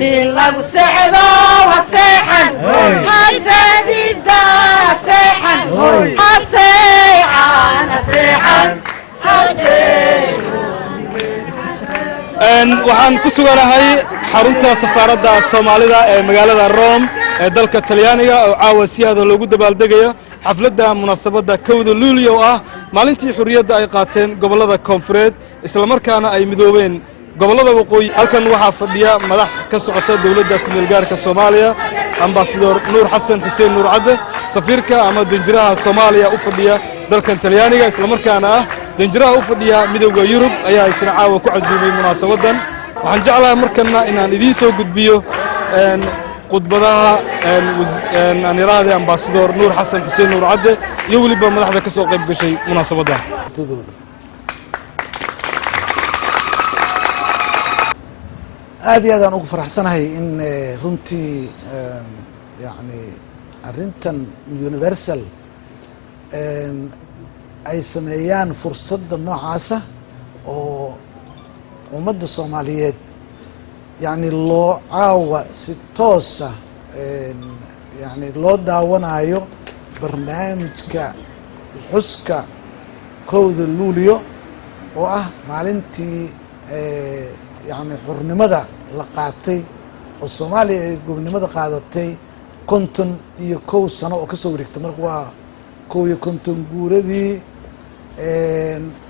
lagu seexdo haseexan haseexida haseexan haseexan haseexan waxaan ku suganahay xarunta safaaradda Soomaalida ee magaalada Rome ee dalka Talyaaniga oo caawa si aad loogu dabaaldegayo xafladda munaasabadda 1 Luulyo ah maalintii xurriyadda ay qaateen gobolada Koonfureed isla markaana ay midoobeen gobolada waqooyi. halkan waxaa fadhiya madax ka socota dawladda ku meel gaarka Soomaaliya ambassador Nuur Xasan Xuseen Nuur Cadde safiirka ama danjiraha Soomaaliya u fadhiya dalkan Talyaaniga isla markaana ah danjiraha u fadhiya midowga Yurub ayaa isna caawa ku casuumay munaasabadan. waxaan jeclahay markana inaan idiin soo gudbiyo khudbadaha aniraade ambassador Nuur Xasan Xuseen Nuur Cadde iyo waliba madaxda ka soo qayb gashay munaasabada. aad iyo aad aan ugu faraxsanahay in runtii yani arrintan universal ay sameeyaan fursadda noocaasa oo ummadda Soomaaliyeed yani loo caawa si toosa yani loo daawanayo barnaamijka xuska 1 Luulyo oo ah maalintii يعني xurnimada la qaatay oo Soomaaliya ay gobonimada qaadatay 51 sano oo ka soo wareegtay marka waa 51 guuradii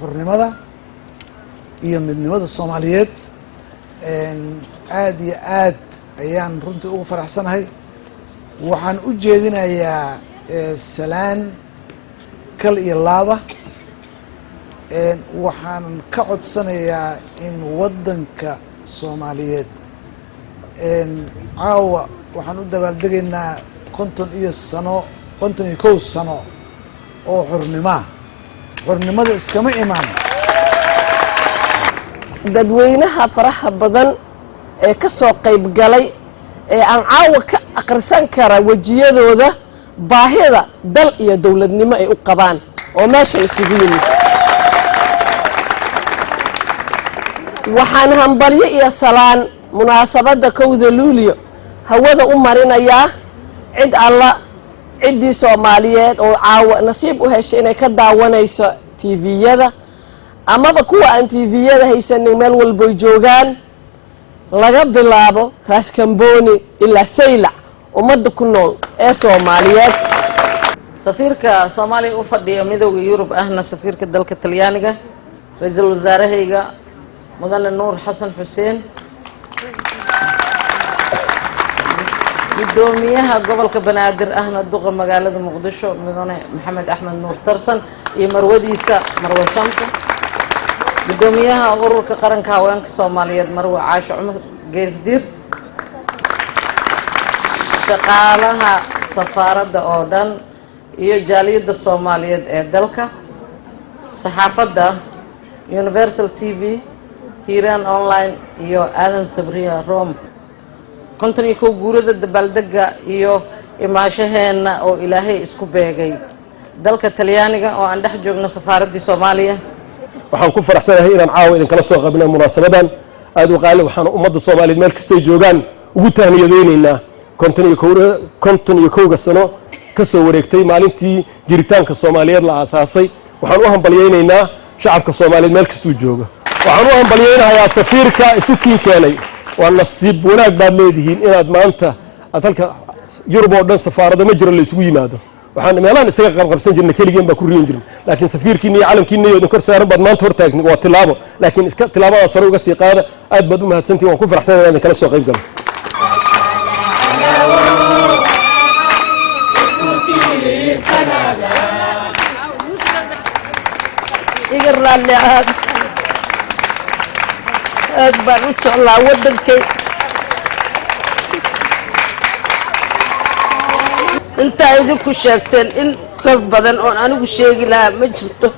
xurnimada iyo midnimada Soomaaliyeed aad iyo aad ayaan runtii ugu faraxsanahay. waxaan u jeedinayaa salaan kal iyo laaba waxaan ka codsanayaa in waddanka Soomaaliyeed caawa waxaan u dabaaldegaynaa 51 sano oo xurnimada iskama imaan. dadweynaha faraha badan ee ka soo qayb galay ee aan caawa ka aqrisan kara wajiyadooda baahida dal iyo dawladnimo ay u qabaan oo meesha isugu yimid. waxaan hambalyo iyo salaan munaasabadda 1 Luulyo hawada u marinayaa cid alla ciddii Soomaaliyeed oo caawa nasiib u heshay inay ka daawanayso TV-yada amaba kuwa aan TV-yada haysanin meel walba joogaan laga bilaabo Raaskambooni ilaa Saylac ummadda ku nool ee Soomaaliyeed. safiirka Soomaaliya u fadhiya midowga Yurub ahna safiirka dalka Talyaaniga ra'iisul wasaarahayga مدن نور حسن حسين قدوميها قبل كبنادر أهنا الدغة مقالة مقدشو مدن محمد أحمد نور ترسن مروة مروة شمسة قدوميها غرور كقرن كاوانك صوماليات مروة عاشة عمر جيزدير شقالها سفارة أودان iyo jaaliyada Soomaaliyeed ee dalka saxaafadda Universal TV Hiiraan Online iyo Aadan Sabriya Rome kontani ku guurada dabaaldega iyo imaashaheena oo Ilaahay isku beegay dalka Talyaaniga oo aan dhex joogno safaaradda Soomaaliya. waxaan ku faraxsanahay inaan caawa idin kala soo qaybnay munaasabadan aad u qaali waxaan ummadda Soomaaliyeed meel kasta ay joogaan ugu tahniyadeynaynaa kontani kooga sano ka soo wareegtay maalintii jiritaanka Soomaaliyeed la aasaasay. waxaan u hambalyeeynaynaa shacabka Soomaaliyeed meel kasta uu joogo. waxaan u hambalyeynayaa safiirka isu keenay waa nasiib wanaag baad leedihiin inaad maanta aad halka Yurub oo dhan safaarada ma jiro la isugu yimaado. waxaan meelaan isaga qabqabsan jirnay keligeen baa ku riyoon jirin laakiin safiirkiina iyo calankiina iyo kor saaran baad maanta hor taagni waa tilaabo laakiin iska tilaabadaas hore uga sii qaada aad baad u mahadsantihiin. waan ku faraxsanahay inaan kala soo qayb galo. aad baan u jeclaa waddankay intaa idinku sheegteen in ka badan oon anigu sheegi lahaa ma jirto.